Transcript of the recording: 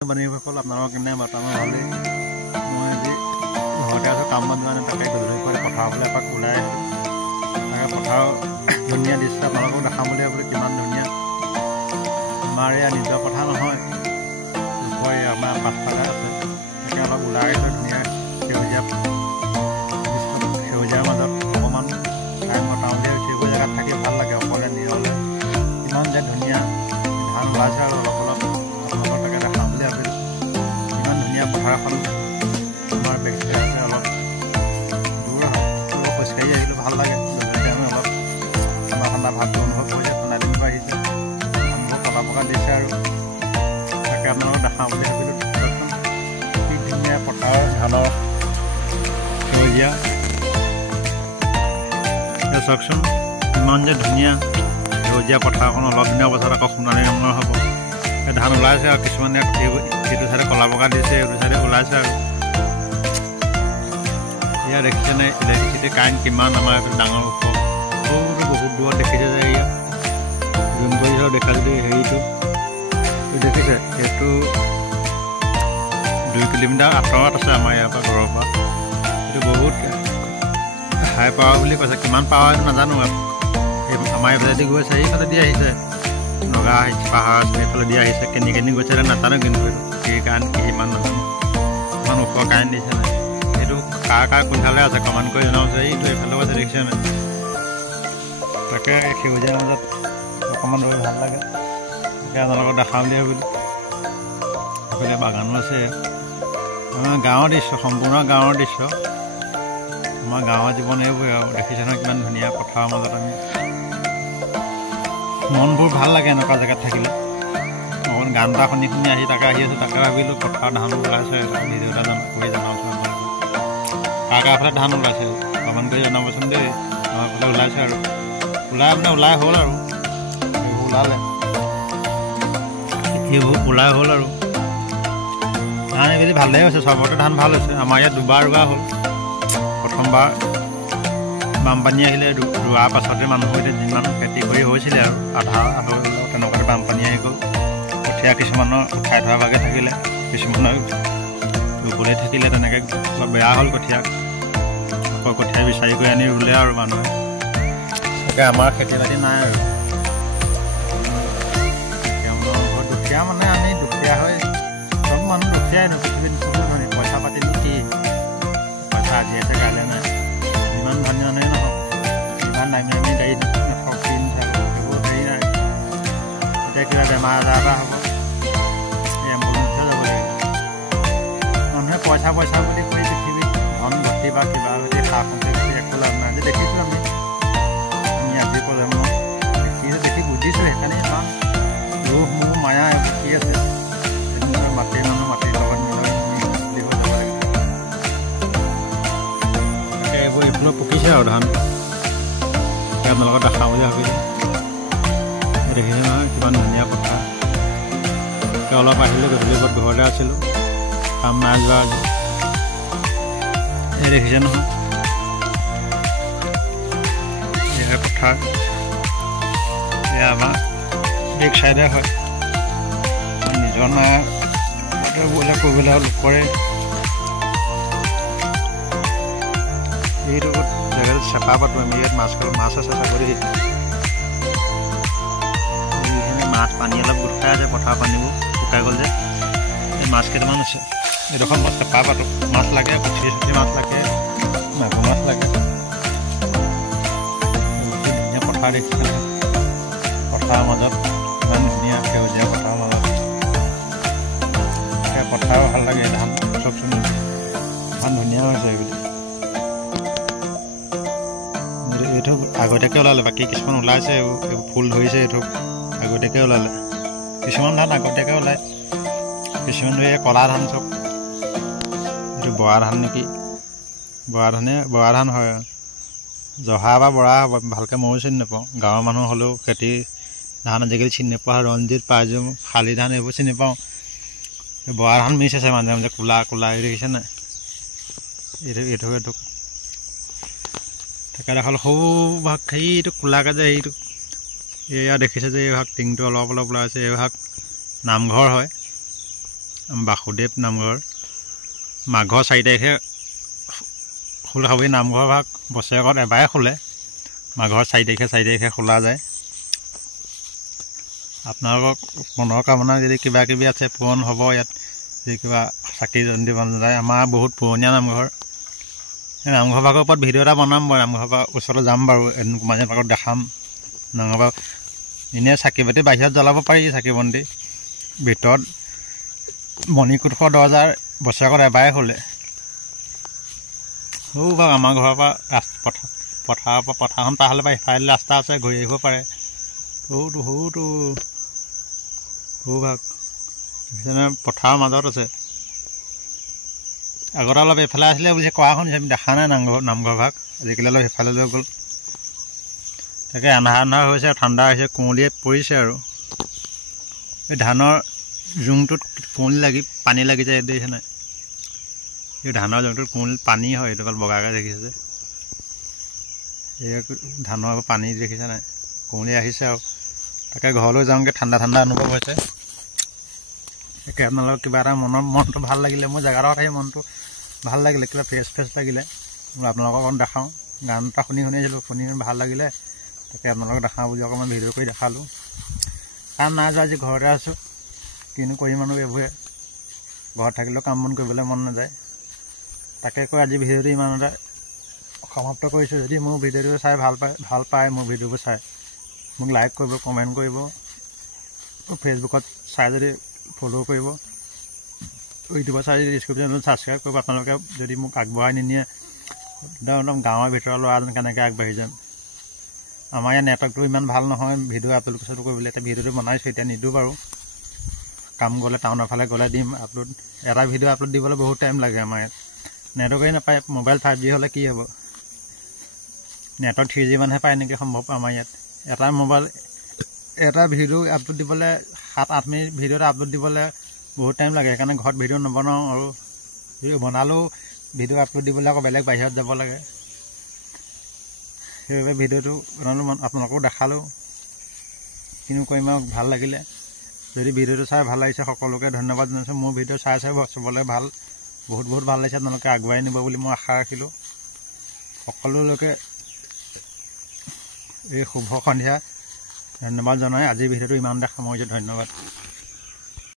বানিসকল আপোনালোকৰ কেনে বৰ্তমান হ'লে মই আজি ঘৰতে আছোঁ কাম বন যোৱা নাই তাকে গধূলি কৰি পথাৰলৈ এপাক ওলাই আহিলোঁ তাকে পথাৰৰ ধুনীয়া দৃশ্য আপোনালোকক দেখাম বুলি ভাবিলোঁ কিমান ধুনীয়া আমাৰ এয়া নিজৰ পথাৰ নহয় ওপৰ আমাৰ পাছফালে আছে তাকে অলপ ওলাই আহিলোঁ ধুনীয়া সেউজীয়াৰ মাজত অকণমান টাইম কটাওঁতে সেইবোৰ জেগাত থাকি ভাল লাগে অকলে নিৰলে কিমান যে ধুনীয়া ধান ওলাইছে আৰু অলপ অলপ আপোনালোকৰ তাকে দেখাম বুলি ভাবিলোঁ ইমান ধুনীয়া পথাৰখন আমাৰ বেগিছে আছে অলপ দূৰ হয় অলপ খোজকাঢ়ি আহিলোঁ ভাল লাগে গধূলি আমি অলপ ঠাণ্ডা ঠাণ্ডা ভাতটো অনুভৱ কৰিছে ঠাণ্ডা দিনবোৰ আহিছে ধানবোৰ পকা পকা দিছে আৰু তাকে আপোনালোকক দেখাম বুলি ভাবিলোঁ কি ধুনীয়া পথাৰ ধানৰ সেউজীয়া চাওকচোন ইমান যে ধুনীয়া সেউজীয়া পথাৰখন অলপ দিনৰ পাছত আকৌ সোণালী ৰঙৰ হ'ব ধান ওলাইছে আৰু কিছুমানে এইটো চাইডে কলা বগা দিছে এইটো চাইডে ওলাইছে আৰু ইয়াত দেখিছেনে ইলেক্ট্ৰিচিটি কাৰেণ্ট কিমান আমাৰ এইটো ডাঙৰ ওখ সৰুটো বহুত দূৰত দেখিছে যে ইয়াত জুম কৰি দেখা যদি হেৰিটো দেখিছে এইটো 2 কিলোমিটাৰ আঁতৰত আছে আমাৰ ইয়াৰ পৰা ঘৰৰ পৰা এইটো বহুত হাই পাৱাৰ বুলি কৈছে কিমান পাৱাৰ এইটো নাজানো আৰু আমাৰ এইফালেদি গৈছে এইফালে দি আহিছে নগা আহিছে পাহাৰ এইফালে দি আহিছে কেনি কেনি গৈছে নাজানো কিন্তু এইটো কি কাৰেণ্ট কি ইমান নাজানো ইমান ওখ কাৰেণ্ট দিছে নাই এইটো কাৰ কোনফালে আছে কমেণ্ট কৰি জনাওঁছে এইটো এইফালেও আছে দেখিছে নাই তাকে সেউজীয়াৰ মাজত অকণমান ধৰি ভাল লাগে তাকে আপোনালোকক দেখাম বুলি ভাবিলোঁ এইফালে বাগানো আছে আমাৰ গাঁৱৰ দৃশ্য সম্পূৰ্ণ গাঁৱৰ দৃশ্য আমাৰ গাঁৱৰ জীৱন এইবোৰে আৰু দেখিছে নহয় কিমান ধুনীয়া পথাৰৰ মাজত আমি মনবোৰ ভাল লাগে এনেকুৱা জেগাত থাকিলে অকণ গান এটা শুনি শুনি আহি তাকে আহি আছোঁ তাকে ভাবিলোঁ পথাৰৰ ধান ওলাইছে ভিডিঅ' এটা কৰি জনাওঁচোন কাৰ ফালে ধান ওলাইছে কমেণ্ট কৰি জনাবচোন দেই আমাৰ ফালে ওলাইছে আৰু ওলাই হ'ল আৰু এইবোৰ ওলাই হ'ল আৰু ধান এইবেলি ভালেই হৈছে চবতে ধান ভাল হৈছে আমাৰ ইয়াত দুবাৰ ৰোৱা হ'ল প্ৰথমবাৰ বানপানী আহিলে ৰোৱাৰ পাছতে মানুহৰ এতিয়া যিমান খেতি কৰি হৈছিলে আৰু আধা তেনেকুৱাতে বানপানী আহি গ'ল কঠীয়া কিছুমানৰ উঠাই থোৱাৰ ভাগে থাকিলে কিছুমানৰ ৰুবলৈ থাকিলে তেনেকৈ অলপ বেয়া হ'ল কঠীয়া আকৌ কঠীয়া বিচাৰি কৰি আনি ৰুলে আৰু মানুহে তাকে আমাৰ খেতি বাতি নাই আৰু দুখীয়া মানে আমি দুখীয়া হৈ চব মানুহ দুখীয়াই পৃথিৱীত কোনো ধৰণে পইচা পাতিনো কি পইচা আজি আছে কাইলৈ নাই ইমান ধনী মানুহে নহওক ইমান দামী দামী গাড়ীত নাথাকক কিন থাকক সেইবোৰ হেৰি নাই এতিয়া কিবা বেমাৰ আজাৰ এটা হ'ব এই এম্বুলেঞ্চে যাব লাগিব মানুহে পইচা বুলি কৰি পৃথিৱীত ধন ঘটি বা কিবা যদি সা সম্পত্তি একো লাভ নাই যে দেখিছোঁ আমি আজি প্ৰজন্ম দেখি বুজিছোঁ সেইকাৰণে ইমান লোভ মোহ মায়া এইবোৰ কি আছে মাটিৰ মানুহ মাটিৰ লগত মিলি হৈ যাব লাগে এইবোৰ এইখনো পকিছে আৰু ধান আপোনালোকক দেখাওঁ বুলি ভাবিলোঁ দেখিছে নহয় কিমান ধুনীয়া কথা অলপ আহিলোঁ গধূলি ঘৰতে আছিলোঁ কাম নাই যোৱা আজি এই দেখিছে নহয় এয়া পথাৰ এয়া আমাৰ বেক চাইডে হয় নিজৰ নাই বোলে কৰিবলৈ লোক কৰে এইটো জেগাত চেপা পাতোঁ আমি ইয়াত মাছ আছে ছাগলী মাছ পানী অলপ গোট খাই আছে পথাৰ পানীবোৰ শুকাই গ'ল যে এই মাছ কেইটামান আছে এইডোখৰ মই চেপা পাতোঁ মাছ লাগে পুঠি চুঠি মাছ লাগে মাগুৰ মাছ লাগে ধুনীয়া পথাৰ দেখিছে পথাৰৰ মাজত ইমান ধুনীয়া সেউজীয়া পথাৰৰ মাজত পথাৰো ভাল লাগে ধান চবচোন ধান ধুনীয়া হৈছে এইবিলাক এইটো আগতীয়াকৈ ওলালে বাকী কিছুমান ওলাইছে এইবোৰ ফুল ধৰিছে এইটো আগতীয়াকৈ ওলালে কিছুমান ধান আগতীয়াকৈ ওলায় কিছুমান এই কলা ধান চব এইটো বৰা ধান নেকি বৰা ধান হয় জহা বা বৰা ভালকৈ ময়ো চিনি নাপাওঁ গাঁৱৰ মানুহ হ'লেও খেতি ধান আজিকালি চিনি নাপাওঁ ৰঞ্জিত পাইজোং শালি ধান এইবোৰ চিনি পাওঁ বৰা ধান মিছ আছে মাজে মাজে কোলা দেখিছে নাই এইটো তাকে দেখাল সৰু ভাগ সেইটো কোলাকৈ যে সেইটো এয়া দেখিছে যে এই ভাগ টিংটো অলপ ওলাইছে এই ভাগ নামঘৰ হয় বাসুদেৱ নামঘৰ মাঘৰ 4 তাৰিখে খোলা হ'ব। নামঘৰ ভাগ বছৰেকত এবাৰে খোলে। মাঘৰ 4 তাৰিখে খোলা যায়। আপোনালোকক মনৰ কামনা যদি কিবা কিবি আছে পূৰণ হ'ব। ইয়াত যদি কিবা চাকি জ্বলি বন যায়। আমাৰ বহুত পুৰণীয়া নামঘৰ। নামঘৰ ভাগৰ ওপৰত ভিডিঅ' এটা বনাম বাৰু। নামঘৰ পৰা ওচৰলৈ যাম বাৰু, এদিন মানে ভাগত দেখাম। নামঘৰ পৰা এনেই চাকি বাতি বাহিৰত জ্বলাব পাৰি। চাকি বন্তি ভিতৰত মণিকোঠৰ দৰজাৰ বছৰেকত এবাৰে খোলে। সৌ ভাগ আমাৰ ঘৰৰ পৰা পথাৰখন পাৰ হ'লে বা ইফালে ৰাস্তা আছে, ঘূৰি আহিব পাৰে। সৌটো সৌ ভাগ পথাৰৰ মাজত আছে। আগতে অলপ এইফালে আছিলে বুলিছে কোৱা শুনিছে, আমি দেখা নাই নামঘৰ ভাগ। আজিকালি অলপ সেইফালে লৈ গ'ল। তাকে আন্ধাৰ হৈছে, ঠাণ্ডা হৈছে, কুঁৱলীয়ে পৰিছে আৰু এই ধানৰ জোংটোত কুঁৱলী লাগি পানী লাগি যায়। দেখিছে নাই? এই ধানৰ জোংটোত কুঁৱলী পানী হয়। এইটো অকল বগাকৈ দেখিছে যে এই ধানৰ পানী দেখিছে নাই? কুঁৱলী আহিছে আৰু তাকে ঘৰলৈ যাওঁগৈ। ঠাণ্ডা অনুভৱ হৈছে। তাকে আপোনালোকৰ কিবা এটা মনটো ভাল লাগিলে, মোৰ জেগাডোখৰত আহি মনটো ভাল লাগিলে, কিবা ফ্ৰেছ লাগিলে। মই আপোনালোকক অকণ দেখাওঁ। গান এটা শুনিছিলোঁ, শুনি ভাল লাগিলে। তাকে আপোনালোকক দেখাওঁ বুলি অকণমান ভিডিঅ' কৰি দেখালোঁ। কাম নাই যোৱা, আজি ঘৰতে আছোঁ। কিনো কৰি মানুহ এইবোৰে ঘৰত থাকিলেও কাম বন কৰিবলৈ মন নাযায়। তাকে কৈ আজি ভিডিঅ'টো ইমানতে সমাপ্ত কৰিছোঁ। যদি মোৰ ভিডিঅ'টো চাই ভাল পায় মোৰ ভিডিঅ'বোৰ চাই মোক লাইক কৰিব, কমেণ্ট কৰিব। ফেচবুকত চাই যদি ফ'ল' কৰিব, ইউটিউবত চাই যদি ডিছক্ৰিপশ্যনত ছাবস্ক্ৰাইব কৰিব। আপোনালোকে যদি মোক আগবঢ়াই নিনিয়ে, একদম গাঁৱৰ ভিতৰৰ ল'ৰা যেন কেনেকৈ আগবাঢ়ি যাম। আমাৰ ইয়াত নেটৱৰ্কটো ইমান ভাল নহয় ভিডিঅ' আপলোড কৰিবলৈ। এতিয়া ভিডিঅ'টো বনাইছোঁ, এতিয়া নিদিওঁ বাৰু। কাম গ'লে টাউনৰ ফালে গ'লে দিম আপলোড। এটা ভিডিঅ' আপলোড দিবলৈ বহুত টাইম লাগে। আমাৰ ইয়াত নেটৱৰ্কেই নাপায়। মোবাইল 5G হ'লে কি হ'ব? নেটৰ 3G মানহে পায় নেকি সম্ভৱ আমাৰ ইয়াত। এটা ভিডিঅ' আপলোড দিবলৈ 7-8 মিনিট ভিডিঅ' এটা আপলোড দিবলৈ বহুত টাইম লাগে। সেইকাৰণে ঘৰত ভিডিঅ' নবনাওঁ, আৰু ভিডিঅ' বনালেও ভিডিঅ' আপলোড দিবলৈ আকৌ বেলেগ বাহিৰত যাব লাগে। সেইবাবে ভিডিঅ'টো বনালোঁ, আপোনালোককো দেখালোঁ। কিনো কৰিম আৰু ভাল লাগিলে। যদি ভিডিঅ'টো চাই ভাল লাগিছে, সকলোকে ধন্যবাদ জনাইছোঁ। মোৰ ভিডিঅ' চাই চবলৈ বহুত ভাল লাগিছে। আপোনালোকে আগুৱাই নিব বুলি মই আশা ৰাখিলোঁ। সকলোলৈকে এই শুভ সন্ধিয়া ধন্যবাদ জনাই আজিৰ ভিডিঅ'টো ইমানতে সামৰিছোঁ। ধন্যবাদ।